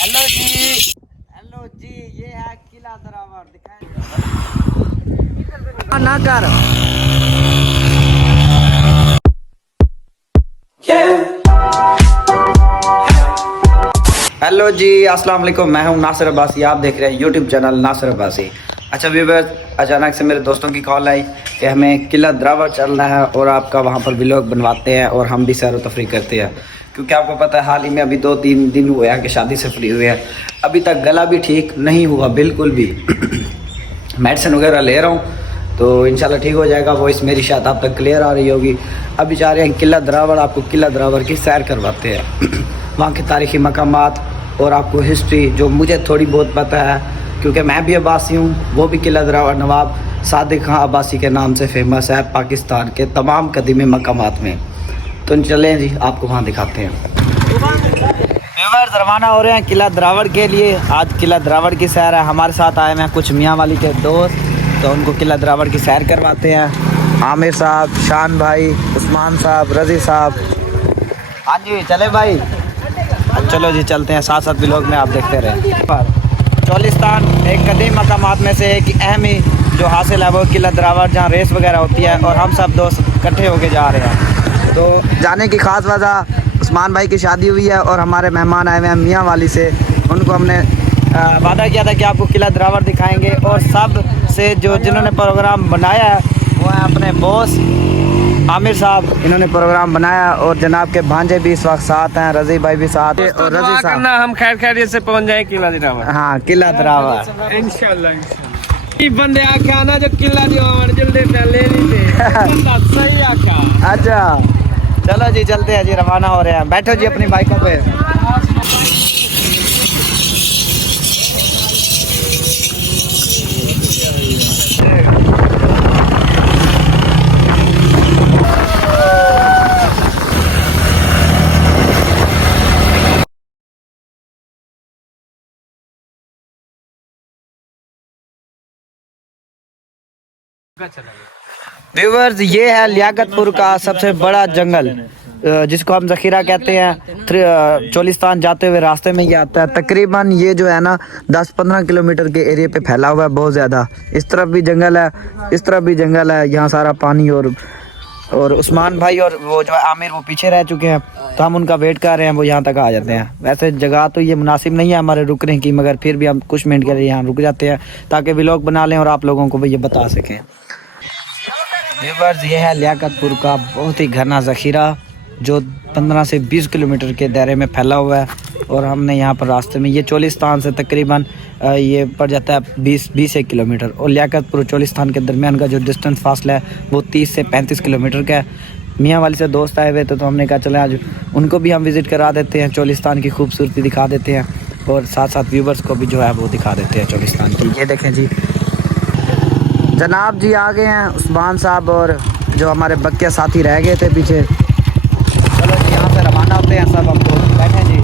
Hello जी, hello जी, ये है किला दरावर। दिखाएं ना कर। हेलो जी, अस्सलाम वालेकुम। मैं हूं नासिर अब्बासी, आप देख रहे हैं यूट्यूब चैनल नासिर अब्बासी। अच्छा व्यूअर्स, अचानक से मेरे दोस्तों की कॉल आई कि हमें किला दरावर चलना है और आपका वहां पर व्लॉग बनवाते हैं और हम भी सैर व तफरी करते हैं। क्योंकि आपको पता है हाल ही में अभी 2-3 दिन हुए हैं कि शादी से फ्री हुए हैं। अभी तक गला भी ठीक नहीं हुआ बिल्कुल भी। मेडिसिन वगैरह ले रहा हूँ तो इंशाल्लाह ठीक हो जाएगा। वॉइस मेरी शायद आप तक क्लियर आ रही होगी। अभी जा रहे हैं किला दरावर, आपको किला दरावर की सैर करवाते हैं। वहाँ के तारीख़ी मकामात और आपको हिस्ट्री जो मुझे थोड़ी बहुत पता है, क्योंकि मैं भी अब्बासी हूँ। वो भी किला दरावर नवाब सादिक खां अब्बासी के नाम से फेमस है पाकिस्तान के तमाम कदीमी मकामात में। तो चलें जी, आपको वहाँ दिखाते हैं। व्यूअर्स, रवाना हो रहे हैं किला दरावर के लिए। आज किला दरावर की सैर है। हमारे साथ आए हैं कुछ मियाँ वाली के दोस्त, तो उनको किला दरावर की सैर करवाते हैं। आमिर साहब, शान भाई, उस्मान साहब, रजी साहब। हाँ जी चले भाई, चलो जी चलते हैं। साथ साथ व्लॉग में आप देखते रहें। चोलिस्तान एक कदीम मकामात में से एक अहम ही जो हासिल है वो किला दरावर, जहाँ रेस वगैरह होती है और हम सब दोस्त इकट्ठे होके जा रहे हैं। तो जाने की ख़ास वजह, उस्मान भाई की शादी हुई है और हमारे मेहमान आए हुए हैं मियाँ वाली से। उनको हमने वादा किया था कि आपको किला दरावर दिखाएंगे। और सब से जो जिन्होंने प्रोग्राम बनाया है वो है अपने बॉस आमिर साहब, इन्होंने प्रोग्राम बनाया। और जनाब के भांजे भी इस वक्त साथ हैं, रजी भाई भी साथ है। और रजी साहब हम खैर खैरियत से पहुंच जाए किला दरावर। हाँ, किला दरावर इंशाल्लाह। बंदे आख्या ना जो किला दरावर जल्दी ले सही आख्या। अच्छा चलो जी चलते हैं जी, रवाना हो रहे हैं। बैठो जी अपनी बाइकों पे। व्यूअर्स, ये है लियाकतपुर का सबसे बड़ा जंगल, जिसको हम ज़खीरा कहते हैं। चोलिस्तान जाते हुए रास्ते में ये आता है। तकरीबन ये जो है ना 10-15 किलोमीटर के एरिया पे फैला हुआ है, बहुत ज़्यादा। इस तरफ भी जंगल है, इस तरफ भी जंगल है। यहाँ सारा पानी और उस्मान भाई और वो जो है आमिर वो पीछे रह चुके हैं, तो हम उनका वेट कर रहे हैं। वो यहाँ तक आ जाते हैं। वैसे जगह तो ये मुनासिब नहीं है हमारे रुकने की, मगर फिर भी हम कुछ मिनट के लिए यहाँ रुक जाते हैं ताकि व्लॉग बना लें और आप लोगों को भी ये बता सकें। व्यूअर्स, ये है लियाकतपुर का बहुत ही घना ज़खीरा जो 15 से 20 किलोमीटर के दायरे में फैला हुआ है। और हमने यहाँ पर रास्ते में, ये चोलिस्तान से तकरीबन ये पड़ जाता है 20-21 किलोमीटर। और लियाकतपुर चोलिस्तान के दरमियान का जो डिस्टेंस फासला है वो 30 से 35 किलोमीटर का है। मियाँ वाली से दोस्त आए हुए थे तो हमने कहा चले आज उनको भी हम विज़िट करा देते हैं, चोलिस्तान की खूबसूरती दिखा देते हैं और साथ साथ व्यूवर्स को भी जो है वो दिखा देते हैं चोलिस्तान की। ये देखें जी, जनाब जी आ गए हैं, उस्मान साहब और जो हमारे बक्के साथी रह गए थे पीछे। चलो जी यहाँ से रवाना होते हैं सब। हम लोग बैठे जी।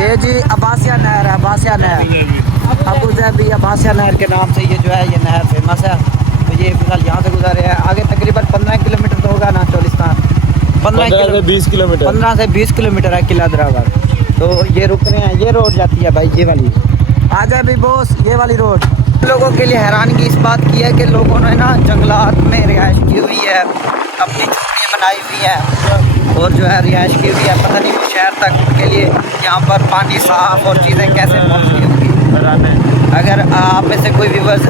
ये जी अब्बासिया नहर है, अब्बासिया नहर, अबू ज़ैबी अब्बासिया नहर के नाम से ये जो है ये नहर फेमस है। तो ये फिलहाल यहाँ से गुजर रहे हैं। आगे तकरीबन 15 किलोमीटर तो होगा ना चोलिस्तान, 15 से 20 किलोमीटर, 15 से 20 किलोमीटर है किला दरावर। तो ये रुक रहे हैं। ये रोड जाती है भाई, ये वाली। आ जाए भाई बॉस, ये वाली रोड। लोगों के लिए हैरानगी इस बात की है कि लोगों ने ना जंगलात में रिहाइश की हुई है, अपनी झोपड़ियाँ बनाई हुई है और जो है रिहाइश की हुई है। पता नहीं वो शहर तक उनके लिए यहाँ पर पानी साफ और चीज़ें कैसे पहुँचती होंगी। अगर आप में से कोई व्यूअर्स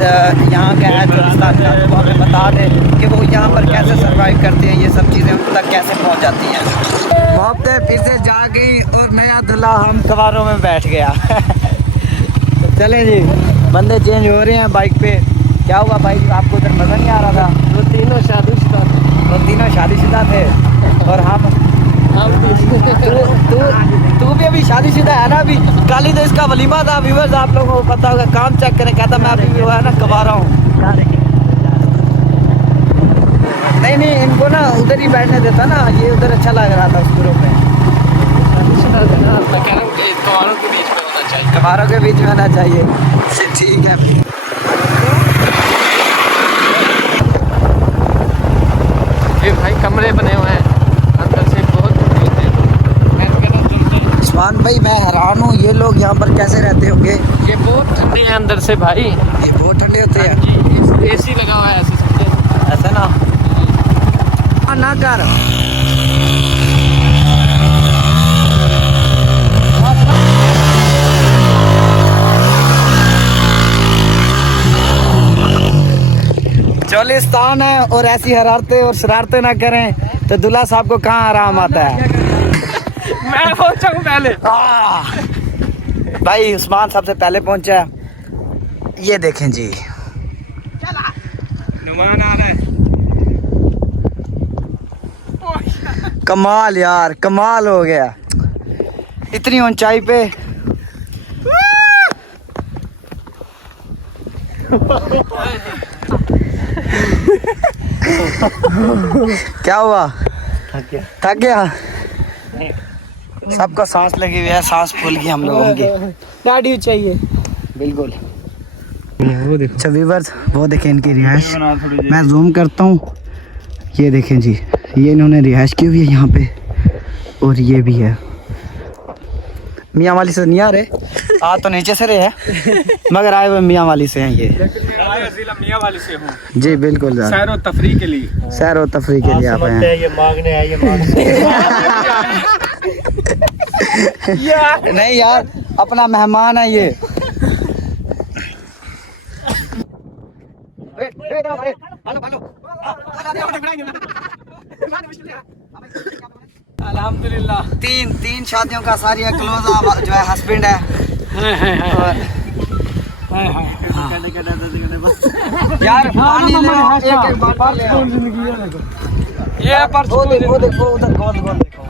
यहाँ का है चोलिस्तान का, तो हमें बता दें कि वो यहाँ पर कैसे सर्वाइव करते हैं, ये सब चीज़ें उन तक कैसे पहुँच जाती हैं। मोहब्बतें फिर से जा गई और नया दूल्हा हम कवारों में बैठ गया। तो चलें जी, बंदे चेंज हो रहे हैं बाइक पे। क्या हुआ भाई, आपको उधर मज़ा नहीं आ रहा था? वो तीनों शादीशुदा थे और हम तू भी अभी शादीशुदा है ना? अभी कल ही तो इसका वलीमा था। व्यूअर्स, आप लोगों को पता होगा, काम चेक करें। कहता मैं अभी जो है ना कमा रहा हूँ। नहीं इनको ना उधर ही बैठने देता ना, ये उधर अच्छा लग रहा था उस ग्रुप में। कबारों के बीच में होना चाहिए। ठीक है। कमरे बने हुए हैं, अंदर से बहुत ठंडे होते हैं। उस्मान भाई मैं हैरान हूँ, ये लोग यहाँ पर कैसे रहते होंगे? ये बहुत ठंडे हैं अंदर से भाई, ये बहुत ठंडे होते हैं। एसी लगा हुआ है ऐसे समझे, ऐसा ना कर। चोलिस्तान है और ऐसी हरारतें और शरारतें ना करें तो दूल्हा साहब को कहाँ आराम आता है। मैं पहुंचा हूँ पहले। भाई उस्मान सबसे पहले पहुंचा है, ये देखें जी। नुमान आ रहा है। कमाल यार, कमाल हो गया इतनी ऊंचाई पे। क्या हुआ? थक गया? सबको सांस लगी हुई है, सांस फूल गई हम लोगों की। गाड़ी चाहिए बिल्कुल। अच्छा व्यूअर्स, वो देखें इनकी रिहाइश, मैं जूम करता हूँ। ये देखें जी, ये इन्होंने रिहाइश की हुई है यहाँ पे, और ये भी है। मियाँ वाली से नहीं आ रहे, आ तो नीचे से रहे हैं मगर आए हुए मियाँ वाली से हैं ये। मियाँ वाली से हूँ जी बिल्कुल, सैर और तफरी के लिए। सैर और तफरी के लिए आप आए हैं। ये मांगने है, ये मांगने नहीं यार, अपना मेहमान है ये। अल्हम्दुलिल्लाह। तीन शादियों का सारी क्लोज जो है हस्बैंड है। और यार पानी ले आओ, एक बाल्टी ले आओ। ये पर्स वो देखो उधर गोल देखो,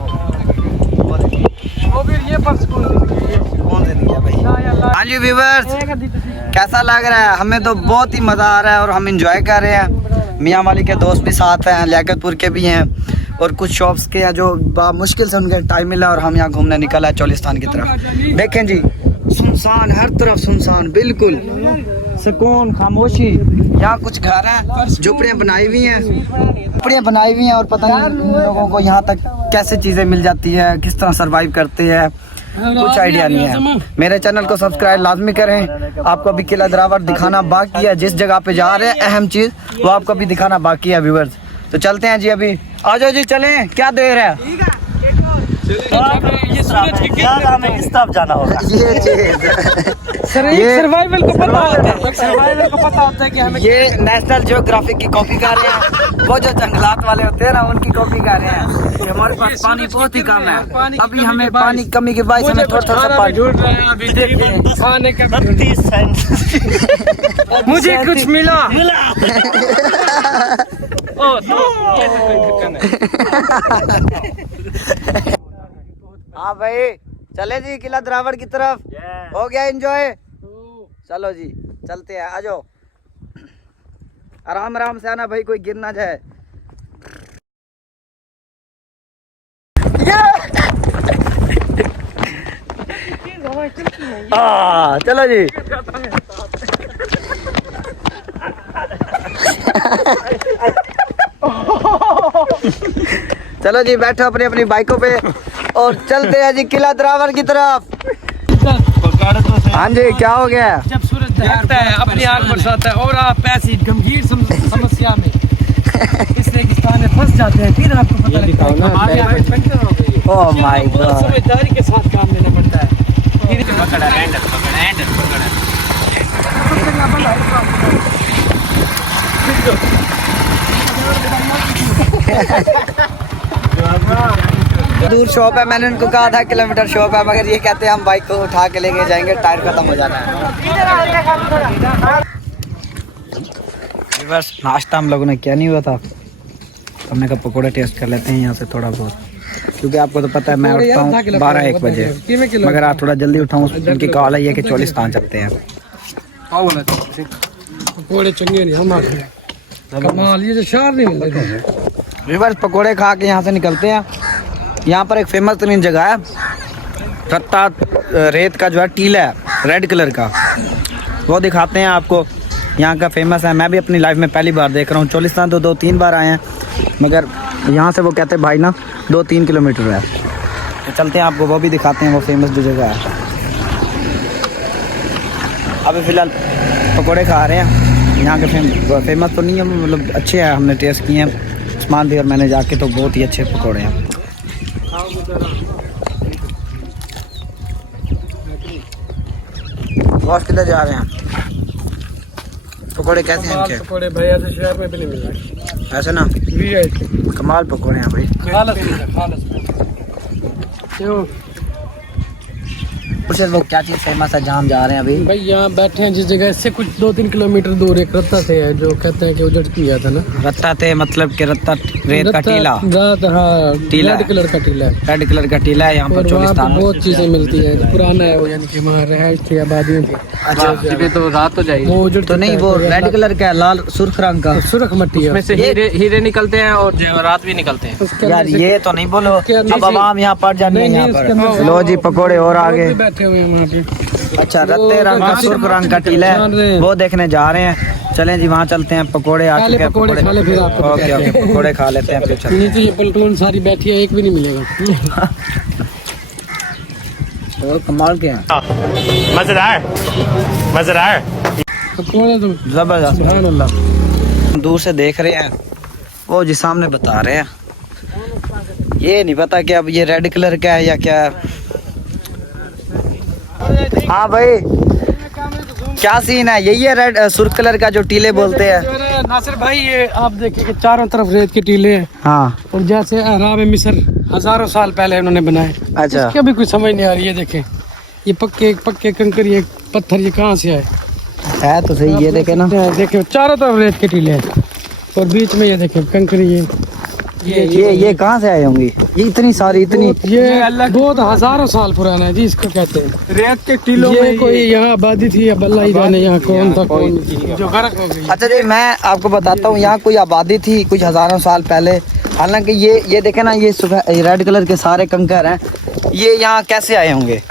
वो भी ये पर्स कौन जिंदगी है भाई। हाँ जी व्यूअर्स, कैसा लग रहा है? हमें तो बहुत ही मज़ा आ रहा है और हम इंजॉय कर रहे हैं। मियाँ वाली के दोस्त भी साथ हैं, लियाकतपुर के भी हैं, और कुछ शॉप्स के हैं जो मुश्किल से उनके टाइम मिला और हम यहाँ घूमने निकला है चोलिस्तान की तरफ। देखें जी, सुनसान, हर तरफ सुनसान, बिल्कुल सुकून, खामोशी। यहाँ कुछ घर हैं, झोपड़ियाँ बनाई हुई हैं, और पता नहीं लोगों को यहाँ तक कैसे चीज़ें मिल जाती है, किस तरह सरवाइव करते हैं, कुछ आइडिया नहीं है। मेरे चैनल को सब्सक्राइब लाजमी करें। आपको अभी किला द्रावर दिखाना बाकी है, जिस जगह पे जा रहे हैं अहम चीज़ वो आपको अभी दिखाना बाकी है व्यूअर्स। तो चलते हैं जी, अभी आ जाओ जी, चलें, क्या देर है? ये सूरज की हमें किस तरफ जाना होगा? ये चीज़ सर्वाइवल को पता होता है, सर्वाइवल को पता होता है कि हमें ये नेशनल जियोग्राफिक की कॉपी कर रहे हैं। वो जो जंगलात वाले होते हैं ना, उनकी कॉपी कर रहे हैं कि हमारे पास पानी बहुत ही कम है। अभी हमें पानी कमी के बाद हमें थोड़ा सा पानी ढूंढ रहे हैं अभी, खाने का 30 सेंट मुझे कुछ मिला। ओ तो ये तो कोई ढक्कन है। हाँ भाई, चले जी किला द्रावड़ की तरफ। हो गया एंजॉय? चलो जी चलते हैं, आ जाओ। आराम आराम से आना भाई, कोई गिर ना जाए। चलो जी। चलो जी, बैठो अपनी अपनी बाइकों पे और चलते हैं जी किला द्रावड़ की तरफ। हाँ जी, क्या हो गया? जब सूरज ढलता है अपनी आग बरसाता है और आप ऐसी गंभीर समस्या में इस रेगिस्तान में फंस जाते हैं, फिर आपको पता लगता है हमारे यहाँ पे पंचर हो गई है। ओह माय बहुत गॉड। समझदारी के साथ काम लेना पड़ता है। दूर शॉप है, मैंने उनको कहा था किलोमीटर शॉप है, मगर ये कहते हैं हम बाइक को उठा के लेके जाएंगे, टायर खत्म हो जाना है। बस नाश्ता हम लोगों ने किया नहीं हुआ था, हमने कहा पकौड़े टेस्ट कर लेते हैं यहाँ से थोड़ा बहुत, क्योंकि आपको तो पता है मैं उठता हूँ 12-1 बजे, मगर आज थोड़ा जल्दी उठाऊँ। उनकी कॉल आई है कि चोलिस्तान चलते हैं। पकौड़े चंगे नहीं हमारे कमाल, ये जो शहर नहीं मिलते। रिवर्स पकोड़े खा के यहाँ से निकलते हैं। यहाँ पर एक फेमस तरीन जगह है, रत्ता रेत का जो है टीला है रेड कलर का, वो दिखाते हैं आपको। यहाँ का फेमस है, मैं भी अपनी लाइफ में पहली बार देख रहा हूँ। चोलिस्तान तो 2-3 बार आए हैं, मगर यहाँ से वो कहते हैं भाई ना 2-3 किलोमीटर है। तो चलते हैं, आपको वो भी दिखाते हैं, वो फेमस जो जगह है। अभी फ़िलहाल पकोड़े खा रहे हैं। यहाँ के फेमस तो नहीं है, मतलब अच्छे हैं, हमने टेस्ट किए हैं उस्मान भी और मैंने जाके, तो बहुत ही अच्छे पकोड़े हैं। बॉस किधर जा रहे हैं? पकोड़े कैसे हैं इनके? पकोड़े भाई ऐसे शहर में भी नहीं मिल रहा ऐसे ना कमाल पकोड़े हैं भाई। सर वो क्या चीज़ फेमस है जहाँ हम जा रहे हैं अभी? भाई यहाँ बैठे हैं जिस जगह से कुछ 2-3 किलोमीटर दूर एक रत्ता से है, जो कहते हैं कि उजड़ किया था ना। रत्ता थे मतलब कि रत्ता रेत का टीला, हाँ, टीला रेड कलर का टीला है। रेड कलर का टीला है यहाँ पर और वहाँ चोलिस्तान पे में। बहुत चीजें मिलती है, पुराना है वो, यानी कि वहाँ रहायश थी, आबादियों थी। अच्छा तो रात हो जाएगी। वो उजड़ तो नहीं, वो रेड कलर का है, लाल सुर्ख रंग का, सुरख मट्टी है। उसमें से हीरे निकलते हैं और जेवरात भी निकलते हैं। उसके यार अंदर से ये तो नहीं बोलो, अंदर अब आवाम यहाँ पड़ जानी है नहीं, यहाँ नहीं, उसके अंदर पर। से लो जी पकोड़े और लोग आगे। भी बैठे हुए हैं वहाँ पे। अच्छा रत्ते रंग का सुर्ख रंग का टीला जान रहे है, हैं। वो देखने जा रहे हैं। चलें जी वहाँ चलते हैं, पकोड़े आ पहले चुके हैं। पकोड़े खा ले, फिर आपको ओके ओके, पकोड़े खा लेते हैं फिर चलते नीचे ये पलटून सारी बैठी है, एक भी नहीं मिलेगा। हैं। और कमाल के हैं, मजेदार पकोड़े तो जबरदस्त। सुभान अल्लाह। दूर से देख रहे हैं, वो जी सामने बता रहे हैं। ये नहीं पता कि अब ये रेड कलर का है या क्या है। हाँ भाई क्या सीन है? यही है रेड सुर्ख कलर का जो टीले बोलते हैं। नासिर भाई ये आप देखिए कि चारों तरफ रेत के टीले हैं, हाँ और जैसे अहराम मिस्र हजारों साल पहले उन्होंने बनाए। अच्छा इसकी अभी कुछ समझ नहीं आ रही है। देखें ये पक्के पक्के कंकर, ये पत्थर, ये कहाँ से आए? है तो सही, ये देखे ना, देखे चारों तरफ रेत के टीले हैं, और बीच में ये देखें कंकर। ये कहाँ से आए होंगे? ये इतनी सारी, इतनी ये बहुत हजारों साल पुराना है जी, इसको कहते हैं रेत के टीलों में। कोई यहाँ आबादी थी, अब अल्लाह ही जाने यहाँ कौन था, कौन जो गर्क हो गई। अच्छा जी मैं आपको बताता हूँ, यहाँ कोई आबादी थी कुछ हजारों साल पहले। हालांकि ये देखे ना, ये रेड कलर के सारे कंकर हैं, ये यहाँ कैसे आए होंगे?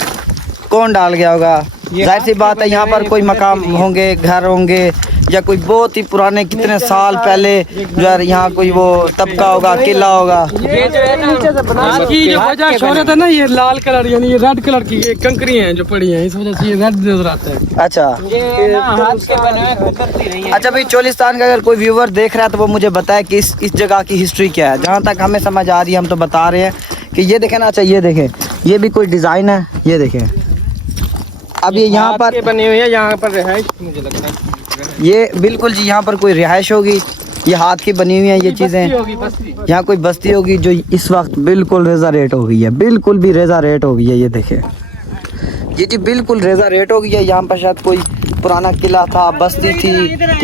कौन डाल गया होगा? जाहिर सी बात है यहाँ पर कोई मकाम होंगे, घर होंगे, या कोई बहुत ही पुराने कितने साल पहले जो है यहाँ कोई वो तबका होगा, किला होगा। इसकी जो वजह शोहरत है ना, ये लाल कलर यानी ये रेड कलर की ये कंकरी हैं जो पड़ी हैं, इस वजह से ये रेड नजर आता है। अच्छा अच्छा भाई, चोलिस्तान का अगर कोई व्यूवर देख रहा है तो वो मुझे बताए कि इस जगह की हिस्ट्री क्या है। जहाँ तक हमें समझ आ रही है हम तो बता रहे हैं कि ये देखें ना। अच्छा ये देखें, ये भी कोई डिज़ाइन है, ये देखें। अब ये यहाँ पर बनी हुई है, यहाँ पर रिहाइश मुझे लगता है। ये बिल्कुल जी यहाँ पर कोई रिहाइश होगी, ये हाथ की बनी हुई हैं ये चीज़ें। यहाँ कोई बस्ती होगी जो इस वक्त बिल्कुल रेज़ा रेट हो गई है, बिल्कुल भी रेज़ा रेट हो गई है। ये देखें, ये जी बिल्कुल रेज़ा रेट हो गई है। यहाँ पर शायद कोई पुराना किला था, बस्ती थी,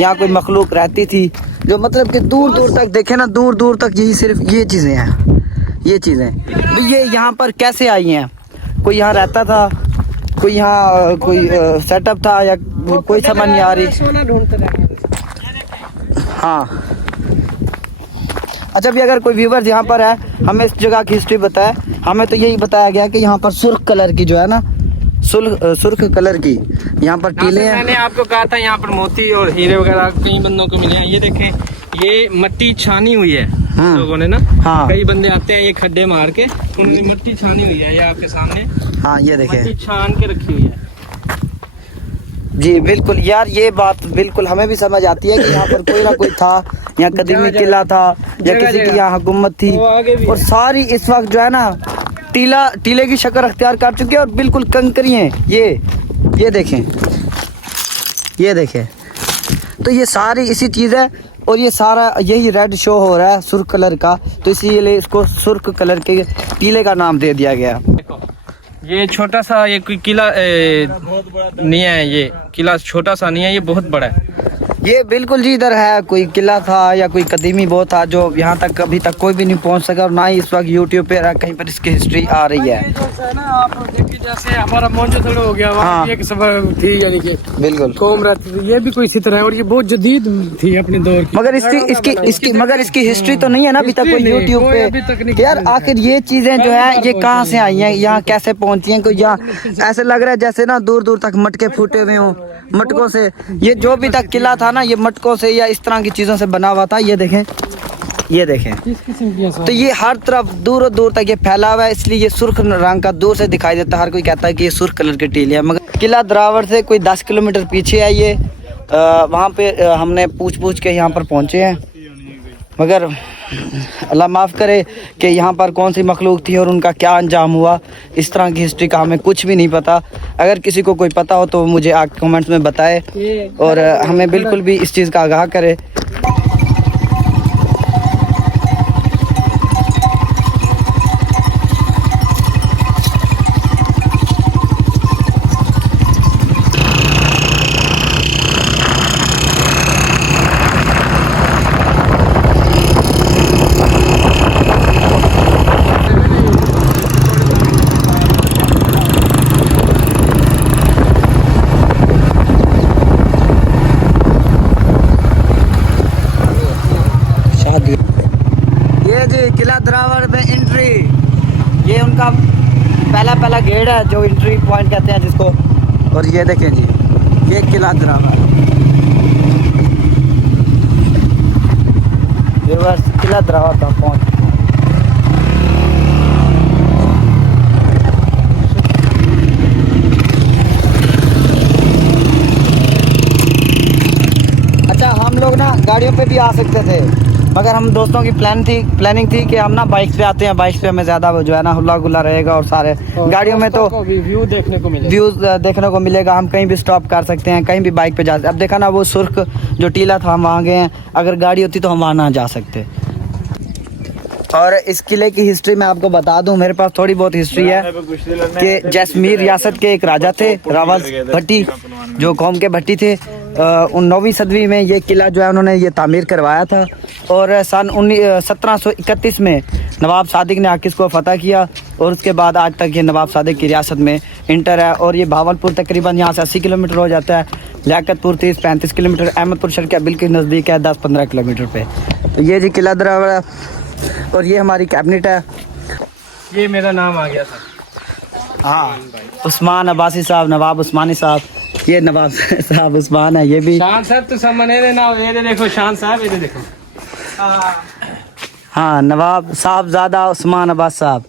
यहाँ कोई मखलूक रहती थी, जो मतलब कि दूर दूर तक देखे ना, दूर दूर तक यही सिर्फ ये चीज़ें हैं, ये चीज़ें। तो ये यहाँ पर कैसे आई हैं? कोई यहाँ रहता था, कोई यहाँ कोई सेटअप था, या कोई समझ नहीं आ रही। सोना ढूंढते रहे। हाँ अच्छा भी, अगर कोई व्यूवर यहाँ पर है, हमें इस जगह की हिस्ट्री बताए। हमें तो यही बताया गया कि यहाँ पर सुर्ख कलर की जो है ना, सुर्ख कलर की यहाँ पर टीले हैं। मैंने आपको कहा था यहाँ पर मोती और हीरे वगैरह कई बंदों को मिले हैं। ये देखें, ये मट्टी छानी हुई है लोगों ने ना। हाँ। कई बंदे आते हैं ये खड्डे मार के, उन्होंने मट्टी छानी हुई है, ये आपके सामने हाँ ये देखें मट्टी छान के रखी हुई है। जी बिल्कुल यार, ये बात बिल्कुल हमें भी समझ आती है कि यहाँ पर कोई ना कोई था, यहाँ कदीमी किला था, या किसी की यहाँ हुकूमत थी, और सारी इस वक्त जो है ना टीले की शक्ल अख्तियार कर चुकी है, और बिल्कुल कंकरी हैं। ये देखें, ये देखें, तो ये सारी इसी चीज़ है, और ये सारा यही रेड शो हो रहा है सुर्ख कलर का, तो इसीलिए इसको सुर्ख कलर के टीले का नाम दे दिया गया। ये छोटा सा, ये कोई किला नहीं है, ये किला छोटा सा नहीं है, ये बहुत बड़ा है। ये बिल्कुल जी इधर है, कोई किला था या कोई कदीमी वो था जो यहाँ तक अभी तक कोई भी नहीं पहुँच सका, और ना ही इस वक्त यूट्यूब पे कहीं पर इसकी हिस्ट्री आ रही है। ना आप देखिए, जैसे हमारा मोहनजोदड़ो हो गया, वहाँ हाँ। एक सफर थी, यानी कि बिल्कुल, कौम रहती थी, ये भी कोई इसी तरह है, और ये बहुत जदीद थी अपने दौर की। मगर इसकी हिस्ट्री तो नहीं है ना अभी तक कोई यूट्यूब अभी तक पे। नहीं यार आखिर ये चीजें जो है ये कहाँ से आई हैं, यहाँ कैसे पहुँची हैं? कोई यहाँ ऐसे लग रहा है जैसे ना दूर दूर तक मटके फूटे हुए हों, मटकों से। ये जो भी तक किला था ना, ये मटकों से या इस तरह की चीजों से बना हुआ था। ये देखें, ये देखें। किस किस्म की है तो ये हर तरफ दूर दूर तक ये फैला हुआ है, इसलिए ये सुर्ख रंग का दूर से दिखाई देता है। हर कोई कहता है कि ये सुर्ख कलर की टील है, मगर किला द्रावड़ से कोई 10 किलोमीटर पीछे है ये। वहाँ पे हमने पूछ के यहाँ पर पहुँचे हैं, मगर अल्लाह माफ़ करे कि यहाँ पर कौन सी मखलूक थी और उनका क्या अंजाम हुआ। इस तरह की हिस्ट्री का हमें कुछ भी नहीं पता। अगर किसी को कोई पता हो तो मुझे आके कमेंट्स में बताए और हमें बिल्कुल भी इस चीज़ का आगाह करे। ये जी किला द्रावड़ में एंट्री, ये उनका पहला गेट है जो एंट्री पॉइंट कहते हैं जिसको। और ये देखें जी, ये किला द्रावड़, ये बस किला द्रावड़ तक पहुँच। अच्छा, हम लोग ना गाड़ियों पे भी आ सकते थे, मगर हम दोस्तों की प्लानिंग थी कि हम ना बाइक पे आते हैं। बाइक पे हमें ज़्यादा जो है ना हुल्ला गुल्ला रहेगा और सारे गाड़ियों में तो व्यू देखने को मिलेगा, व्यूज़ देखने को मिलेगा। हम कहीं भी स्टॉप कर सकते हैं, कहीं भी बाइक पे जा सकते हैं। अब देखा ना वो सुर्ख जो टीला था हम वहाँ गए हैं, अगर गाड़ी होती तो हम वहाँ ना जा सकते। और इस किले की हिस्ट्री मैं आपको बता दूं, मेरे पास थोड़ी बहुत हिस्ट्री है कि जैसमीर रियासत के एक राजा थे रावल भट्टी, जो कौम के भट्टी थे। 9वीं सदी में ये किला जो है उन्होंने ये तामीर करवाया था। और सन 1731 में नवाब सादिक ने आके इसको फतह किया और उसके बाद आज तक ये नवाब सादिक की रियासत में इंटर है। और ये भावलपुर तकरीबन यहाँ से 80 किलोमीटर हो जाता है, लियाकतपुर 30-35 किलोमीटर, अहमदपुर शर्किया बिल्कुल नज़दीक है 10-15 किलोमीटर पे। तो ये जी किला द्रावड़ है और ये हमारी कैबिनेट है। ये मेरा नाम आ गया था। हाँ, उस्मान अब्बासी साहब, नवाब उस्मानी साहब, ये नवाब साहब उस्मान है। ये भी शान साहब तो सामने ना, ये देखो शान साहब, ये देखो। हाँ, नवाब साहबजादा उस्मान अब्बास साहब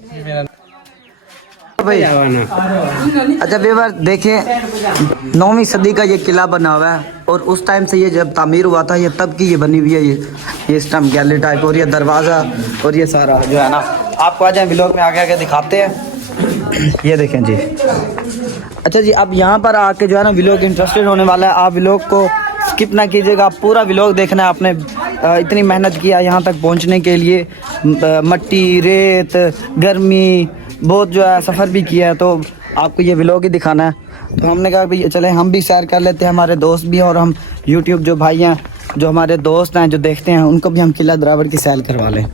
भाई। अच्छा व्यूअर देखें, 9वीं सदी का ये किला बना हुआ है और उस टाइम से ये जब तामीर हुआ था ये तब की ये बनी हुई है। ये स्टम्प गैलरी टाइप और ये दरवाज़ा और ये सारा जो है ना, आपको आ जाए व्लॉग में आगे आगे दिखाते हैं। ये देखें जी। अच्छा जी, अब यहाँ पर आके जो है ना व्लॉग इंटरेस्टेड होने वाला है, आप व्लॉग को स्किप ना कीजिएगा, पूरा व्लॉग देखना है। आपने इतनी मेहनत किया यहाँ तक पहुँचने के लिए, मट्टी रेत गर्मी बहुत जो है सफ़र भी किया है, तो आपको ये व्लॉग ही दिखाना है। तो हमने कहा भाई चले हम भी सैर कर लेते हैं, हमारे दोस्त भी हैं और हम यूट्यूब जो भाई हैं, जो हमारे दोस्त हैं जो देखते हैं, उनको भी हम किला द्रावड़ की सैर करवा लें।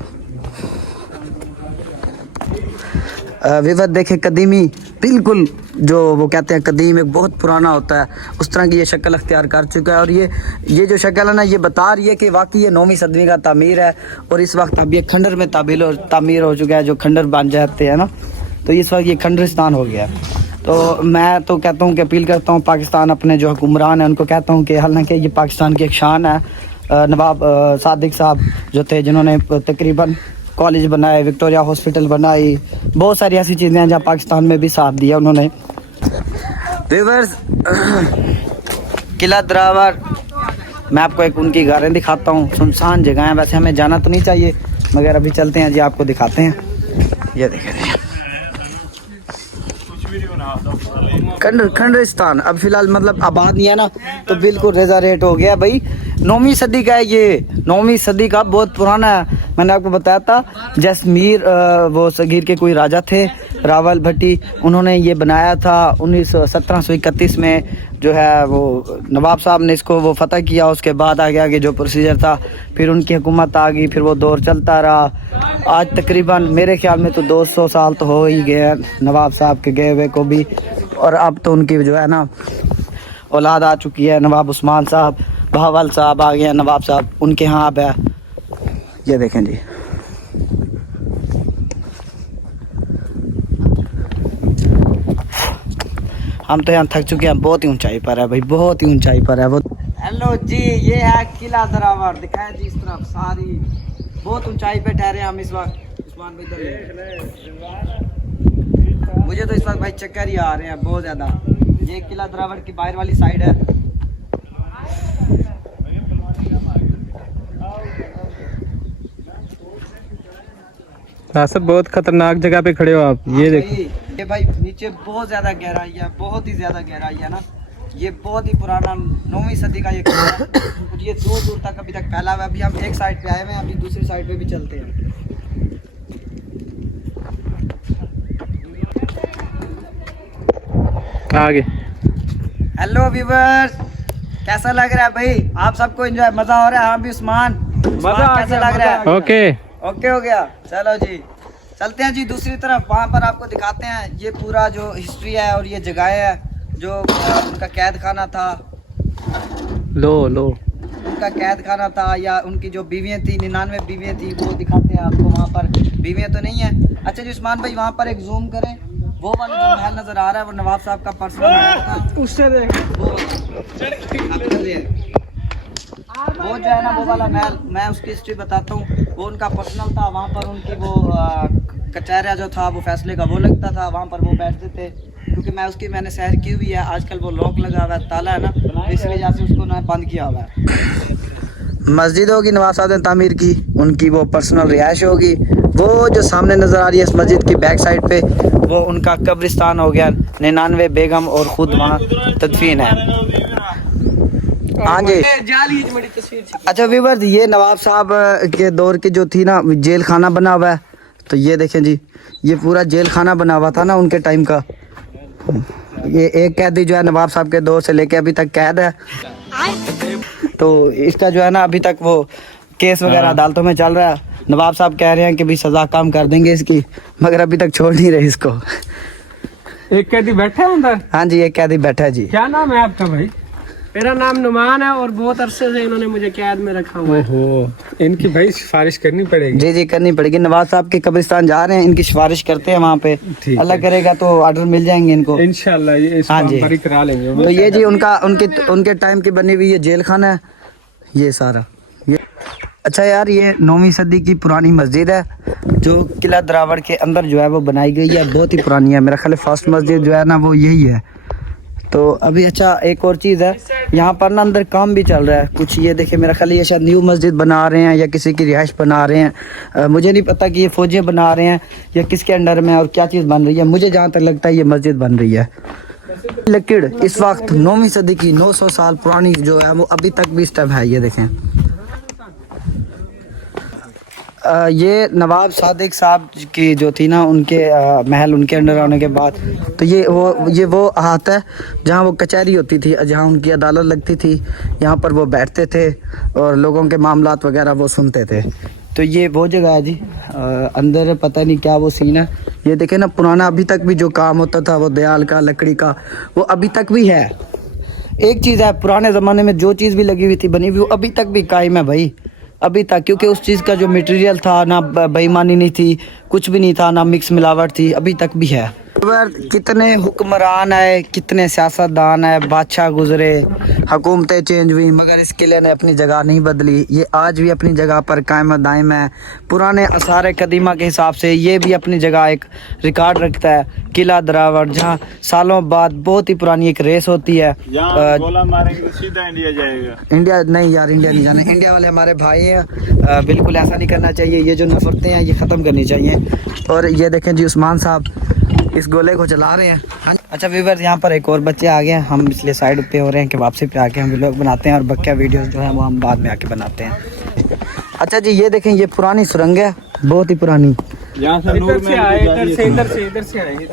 विवत देखे कदीमी, बिल्कुल जो वो कहते हैं कदीम, एक बहुत पुराना होता है, उस तरह की ये शक्ल अख्तियार कर चुका है। और ये जो शक्ल है ना, ये बता रही है कि वाकई ये 9वीं सदी का तामीर है। और इस वक्त अब ये खंडर में तामीर हो चुका है, जो खंडर बन जाते हैं ना, तो इस वक्त ये खंडरिस्तान हो गया। तो मैं तो कहता हूँ कि अपील करता हूँ पाकिस्तान अपने जो हुक्मरान हैं उनको कहता हूँ कि हालांकि ये पाकिस्तान की एक शान है। नवाब सादिक साहब जो थे, जिन्होंने तकरीबन कॉलेज बनाए, विक्टोरिया हॉस्पिटल बनाई, बहुत सारी ऐसी चीज़ें हैं जहाँ पाकिस्तान में भी साथ दिया उन्होंने। व्यूअर्स, किला द्रावड़ मैं आपको एक उनकी गारें दिखाता हूँ। सुनसान जगह है, वैसे हमें जाना तो नहीं चाहिए, मगर अभी चलते हैं जी, आपको दिखाते हैं। ये देखें खंडरिस्तान अब फिलहाल मतलब आबाद नहीं है ना, तो बिल्कुल रेजा रेट हो गया भाई। 9वीं सदी का है ये, 9वीं सदी का बहुत पुराना है। मैंने आपको बताया था जैसमीर वो सगीर के कोई राजा थे रावल भट्टी, उन्होंने ये बनाया था 1731 में। जो है वो नवाब साहब ने इसको वो फतह किया, उसके बाद आगे आगे जो प्रोसीजर था, फिर उनकी हुकूमत आ गई, फिर वो दौर चलता रहा। आज तकरीबन मेरे ख्याल में तो 200 साल तो हो ही गए नवाब साहब के गए हुए को भी। और अब तो उनकी जो है ना औलाद आ चुकी है, नवाब उस्मान साहब, बहावल साहब आ गए हैं, नवाब साहब उनके यहाँ अब है। ये देखें जी, हम तो यहाँ थक चुके हैं, बहुत ही ऊंचाई पर है भाई, बहुत ही ऊंचाई पर है वो। हेलो जी, ये है किला द्रावड़, दिखाया जी इस तरफ सारी बहुत ऊंचाई पे ठहरे हम इस वक्त। उस्मान भाई मुझे तो इस वक्त भाई चक्कर ही आ रहे हैं बहुत ज़्यादा। ये किला द्रावड़ की बाहर वाली साइड है। नासिर बहुत खतरनाक जगह पे खड़े हो आप, ये देखो। ये भाई नीचे बहुत ज़्यादा गहराई है, बहुत ही ज़्यादा गहराई है ना। ये बहुत ही पुराना 9वीं सदी का ये किला है। और ये दूर दूर तक अभी तक फैला हुआ है। अभी हम एक साइड पे आए हुए हैं, अभी दूसरी साइड पे भी चलते हैं। आगे हेलो व्यूवर्स, कैसा लग रहा है भाई? आप सबको एंजॉय मजा हो रहा है? हाँ भी उस्मान, कैसा लग रहा है? ओके ओके हो गया, चलो जी चलते हैं जी दूसरी तरफ। वहाँ पर आपको दिखाते हैं ये पूरा जो हिस्ट्री है और ये जगह है जो उनका कैद खाना था। लो उनका कैद खाना था या उनकी जो बीवियाँ थी, 99 बीवियाँ थी, वो दिखाते हैं आपको। वहाँ पर बीवियाँ तो नहीं है। अच्छा जी उस्मान भाई, वहाँ पर एक जूम करें, वो वाला जो महल नजर आ रहा है वो नवाब साहब का पर्सनल महल था। उससे देख वो जो है ना वो वाला महल, मैं उसकी हिस्ट्री बताता हूँ। वो उनका पर्सनल था। वहाँ पर उनकी वो कचहरा जो था वो फैसले का वो लगता था। वहाँ पर वो बैठते थे, क्योंकि मैंने सैर की हुई है। आजकल वो लॉक लगा हुआ है, ताला है ना, तो इस वजह से उसको ना बंद किया हुआ है। मस्जिद होगी नवाब साहब ने तामीर की, उनकी वो पर्सनल रिहाइश होगी। वो जो सामने नज़र आ रही है इस मस्जिद की बैक साइड पे, वो उनका कब्रिस्तान हो गया। 99 बेगम और ख़ुद वहाँ तदफीन है। हाँ जी। अच्छा व्यूअर्स, ये नवाब साहब के दौर की जो थी ना जेल खाना बना हुआ है। तो ये देखें जी, ये पूरा जेल खाना बना हुआ था ना उनके टाइम का। ये एक कैदी जो है नवाब साहब के दौर से लेके अभी तक कैद है। तो इसका जो है ना अभी तक वो केस वगैरह अदालतों में चल रहा है। नवाब साहब कह रहे हैं कि भी सज़ा कम कर देंगे इसकी, मगर अभी तक छोड़ नहीं रहे इसको। एक कैदी बैठे हैं अंदर। हाँ जी, एक कैदी बैठा है जी। क्या नाम है आपका भाई? मेरा नाम नुमान है और बहुत अरसे से इन्होंने मुझे कैद में रखा हुआ है। ओहो, इनकी भाई सिफारिश करनी पड़ेगी। जी करनी पड़ेगी। नवाज साहब के कब्रिस्तान जा रहे हैं, इनकी सिफारिश करते हैं वहाँ पे। अल्लाह करेगा तो ऑर्डर मिल जाएंगे इनको इंशाल्लाह। ये हाँ जी करा लेंगे। तो ये जी उनके टाइम की बनी हुई ये जेल खाना है ये सारा। ये अच्छा यार, ये 9वीं सदी की पुरानी मस्जिद है जो किला द्रावड़ के अंदर जो है वो बनाई गई है। बहुत ही पुरानी है। मेरा ख्याल है फर्स्ट मस्जिद जो है ना वो यही है। तो अभी अच्छा एक और चीज़ है, यहाँ पर ना अंदर काम भी चल रहा है कुछ। ये देखिए, मेरा ख्याल ये शायद न्यू मस्जिद बना रहे हैं या किसी की रिहाइश बना रहे हैं। मुझे नहीं पता कि ये फौजियाँ बना रहे हैं या किसके अंडर में और क्या चीज़ बन रही है। मुझे जहाँ तक लगता है ये मस्जिद बन रही है। लकीड़ इस वक्त 9वीं सदी की 900 साल पुरानी जो है वो अभी तक भी स्टेप है। ये देखें, ये नवाब सादिक साहब की जो थी ना उनके महल उनके अंडर आने के बाद, तो ये वो हाथ है जहाँ वो कचहरी होती थी, जहाँ उनकी अदालत लगती थी। यहाँ पर वो बैठते थे और लोगों के मामलात वगैरह वो सुनते थे। तो ये वो जगह है जी। अंदर पता नहीं क्या वो सीन है। ये देखें ना, पुराना अभी तक भी जो काम होता था वो दयाल का, लकड़ी का, वो अभी तक भी है। एक चीज़ है, पुराने ज़माने में जो चीज़ भी लगी हुई थी बनी हुई, वो अभी तक भी कायम है भाई, अभी तक। क्योंकि उस चीज़ का जो मटेरियल था ना, बेईमानी नहीं थी, कुछ भी नहीं था, ना मिक्स मिलावट थी, अभी तक भी है। कितने हुक्मरान आए, कितने सियासतदान आए, बादशाह गुजरे, हुकूमतें चेंज हुई, मगर इस किले ने अपनी जगह नहीं बदली। ये आज भी अपनी जगह पर कायम दायम है। पुराने आसार कदीमा के हिसाब से ये भी अपनी जगह एक रिकॉर्ड रखता है, किला द्रावड़, जहाँ सालों बाद बहुत ही पुरानी एक रेस होती है। गोला मारेंगे तो सीधा इंडिया जाएगा। इंडिया नहीं यार, इंडिया नहीं जाना। इंडिया वाले हमारे भाई हैं, बिल्कुल ऐसा नहीं करना चाहिए। ये जो नफरतें हैं ये ख़त्म करनी चाहिए। और ये देखें जी, उस्मान साहब इस गोले को चला रहे हैं। अच्छा व्यूअर्स, यहाँ पर एक और बच्चे आ गए हैं। हम इसलिए साइड पे हो रहे हैं कि वापसी पे आके हम व्लॉग बनाते हैं और बक्का वीडियोस जो है वो हम बाद में आके बनाते हैं। अच्छा जी, ये देखें, ये पुरानी सुरंग है, बहुत ही पुरानी। यहाँ से इधर से आए, इधर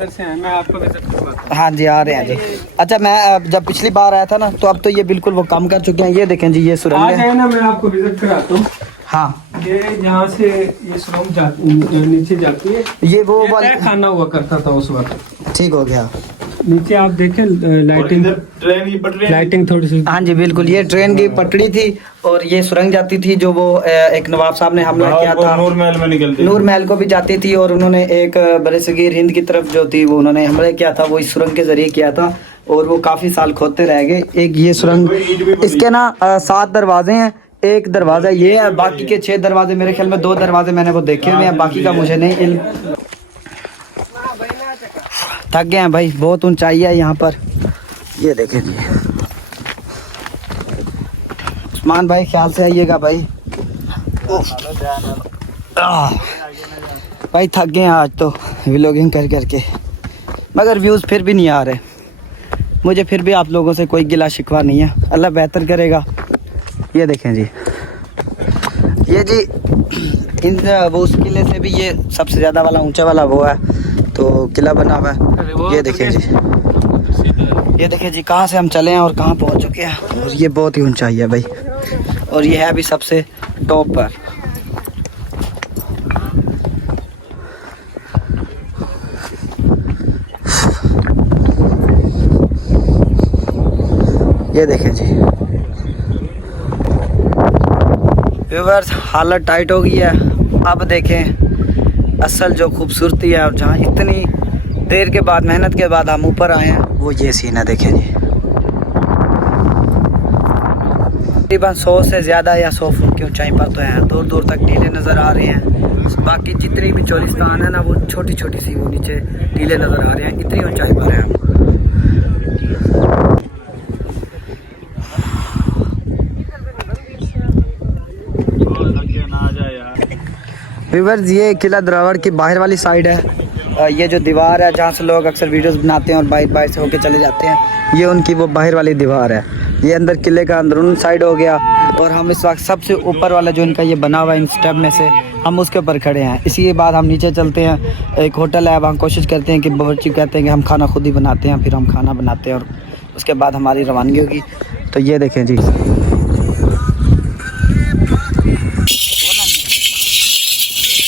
से आए, मैं आपको विजिट करवाता हाँ जी, आ रहे हैं जी। अच्छा, मैं जब पिछली बार आया था ना, तो अब तो ये बिल्कुल वो काम कर चुके हैं। ये देखें जी, ये सुरंग है ना, मैं आपको विजिट कराता हूँ। हाँ, ये यहाँ से ये सुरंग नीचे जाती है। ये वो वाला खाना हुआ करता था उस वक्त। ठीक हो गया। नीचे आप देखें ट्रेन की पटरी, लाइटिंग थोड़ी सी। हाँ जी बिल्कुल, ये ट्रेन की पटड़ी थी और ये सुरंग जाती थी जो वो एक नवाब साहब ने हमला किया था, नूर महल में निकलती, नूर महल को भी जाती थी। और उन्होंने एक बरसगीर हिंद की तरफ जो थी वो उन्होंने हमला किया था, वो इस सुरंग के जरिए किया था और वो काफी साल खोदते रह गए। एक ये सुरंग, इसके ना 7 दरवाजे हैं। एक दरवाज़ा ये है, बाकी के 6 दरवाजे मेरे ख्याल में 2 दरवाजे मैंने वो देखे हुए हैं, बाकी का मुझे नहीं इल्म। थक गए हैं भाई, बहुत ऊंचाई है यहाँ पर। ये देखें जी, उस्मान भाई ख्याल से आइएगा भाई। भाई थक गए हैं आज तो व्लॉगिंग कर करके, मगर व्यूज़ फिर भी नहीं आ रहे। मुझे फिर भी आप लोगों से कोई गिला शिकवा नहीं है, अल्लाह बेहतर करेगा। ये देखें जी, ये जी इन वो उस किले से भी ये सबसे ज़्यादा वाला ऊंचा वाला वो है, तो किला बना हुआ है। ये देखें जी, ये देखें जी कहाँ से हम चले हैं और कहाँ पहुँच चुके हैं। और ये बहुत ही ऊंचाई है भाई, और ये है अभी सबसे टॉप पर। ये देखें जी व्यूअर्स, हालत टाइट हो गई है। अब देखें असल जो खूबसूरती है, और जहाँ इतनी देर के बाद, मेहनत के बाद हम ऊपर आए हैं, वो ये सीन है। देखें जी, तकरीबन 100 से ज़्यादा या 100 फुट की ऊंचाई पर तो है। दूर दूर तक टीले नज़र आ रहे हैं। बाकी जितनी भी चोलिस्तान है ना, वो छोटी छोटी सी वो नीचे टीले नज़र आ रहे हैं। इतनी ऊंचाई पर है हम। व्यूअर्स, ये किला द्रावड़ की बाहर वाली साइड है। ये जो दीवार है जहाँ से लोग अक्सर वीडियोस बनाते हैं और बाहर से होके चले जाते हैं, ये उनकी वो बाहर वाली दीवार है। ये अंदर किले का अंदरून साइड हो गया, और हम इस वक्त सबसे ऊपर वाला जो इनका ये बना हुआ है इन स्टेप में से, हम उसके ऊपर खड़े हैं। इसी के बाद हम नीचे चलते हैं, एक होटल है, वहाँ कोशिश करते हैं कि बावर्ची कहते हैं कि हम खाना खुद ही बनाते हैं, फिर हम खाना बनाते हैं और उसके बाद हमारी रवानगी होगी। तो ये देखें जी,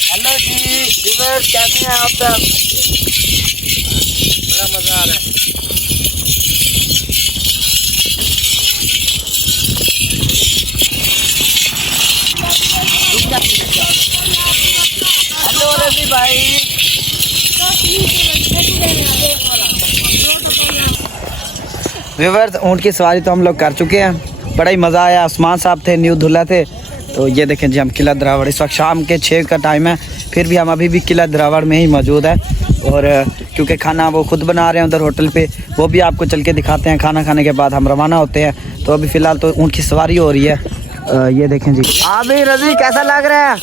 हेलो जी व्यूअर्स, कैसे हैं आप सब? बड़ा मज़ा आ रहा है। हेलो रवि भाई, व्यूअर्स ऊँट की सवारी तो हम लोग कर चुके हैं, बड़ा ही मज़ा आया। उस्मान साहब थे, न्यू धुला थे। तो ये देखें जी, हम किला द्रावड़, इस वक्त शाम के 6 का टाइम है, फिर भी हम अभी भी किला द्रावड़ में ही मौजूद है। और क्योंकि खाना वो खुद बना रहे हैं उधर होटल पे, वो भी आपको चल के दिखाते हैं। खाना खाने के बाद हम रवाना होते हैं। तो अभी फ़िलहाल तो ऊँट की सवारी हो रही है। ये देखें जी, अभी रजी कैसा लग रहा है?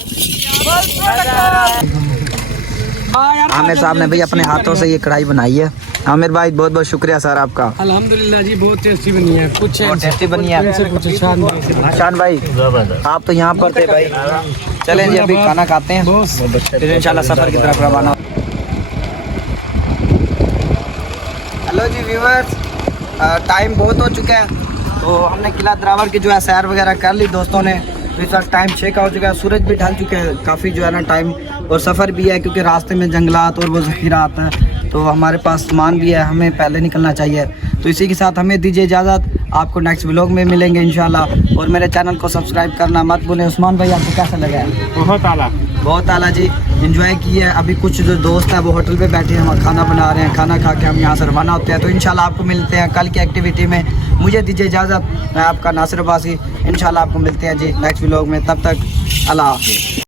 आमिर साहब ने भाई अपने हाथों से ये कढ़ाई बनाई है। आमिर भाई बहुत बहुत शुक्रिया सर आपका। अल्हम्दुलिल्लाह जी, बहुत टेस्टी बनी है। कुछ बहुत टेस्टी बनी है। शान भाई आप तो यहाँ पर थे भाई। चलें जी, अभी खाना खाते हैं, फिर इंशाल्लाह सफ़र की तरफ रवाना। हेलो जी व्यूअर्स, टाइम बहुत हो चुका है, तो हमने किला द्रावड़ की जो है सैर वगैरह कर ली दोस्तों ने। इस वक्त टाइम 6 का हो चुका है, सूरज भी ढल चुके हैं काफ़ी जो है ना टाइम, और सफ़र भी है क्योंकि रास्ते में जंगलात और वो ज़ख़ीरा आता है, तो हमारे पास सामान भी है, हमें पहले निकलना चाहिए। तो इसी के साथ हमें दीजिए इजाज़त, आपको नेक्स्ट व्लॉग में मिलेंगे इंशाल्लाह। और मेरे चैनल को सब्सक्राइब करना मत भूलें। उस्मान भाई आपको कैसा लगा है? बहुत आला जी, एंजॉय किए। अभी कुछ जो दोस्त हैं वो होटल पे बैठे हैं, वहाँ खाना बना रहे हैं, खाना खा के हम यहाँ से रवाना होते हैं। तो इंशाल्लाह आपको मिलते हैं कल की एक्टिविटी में। मुझे दीजिए इजाज़त, मैं आपका नासिर अब्बासी। इंशाल्लाह आपको मिलते हैं जी नेक्स्ट व्लॉग में, तब तक अल्लाह हाफ़िज़।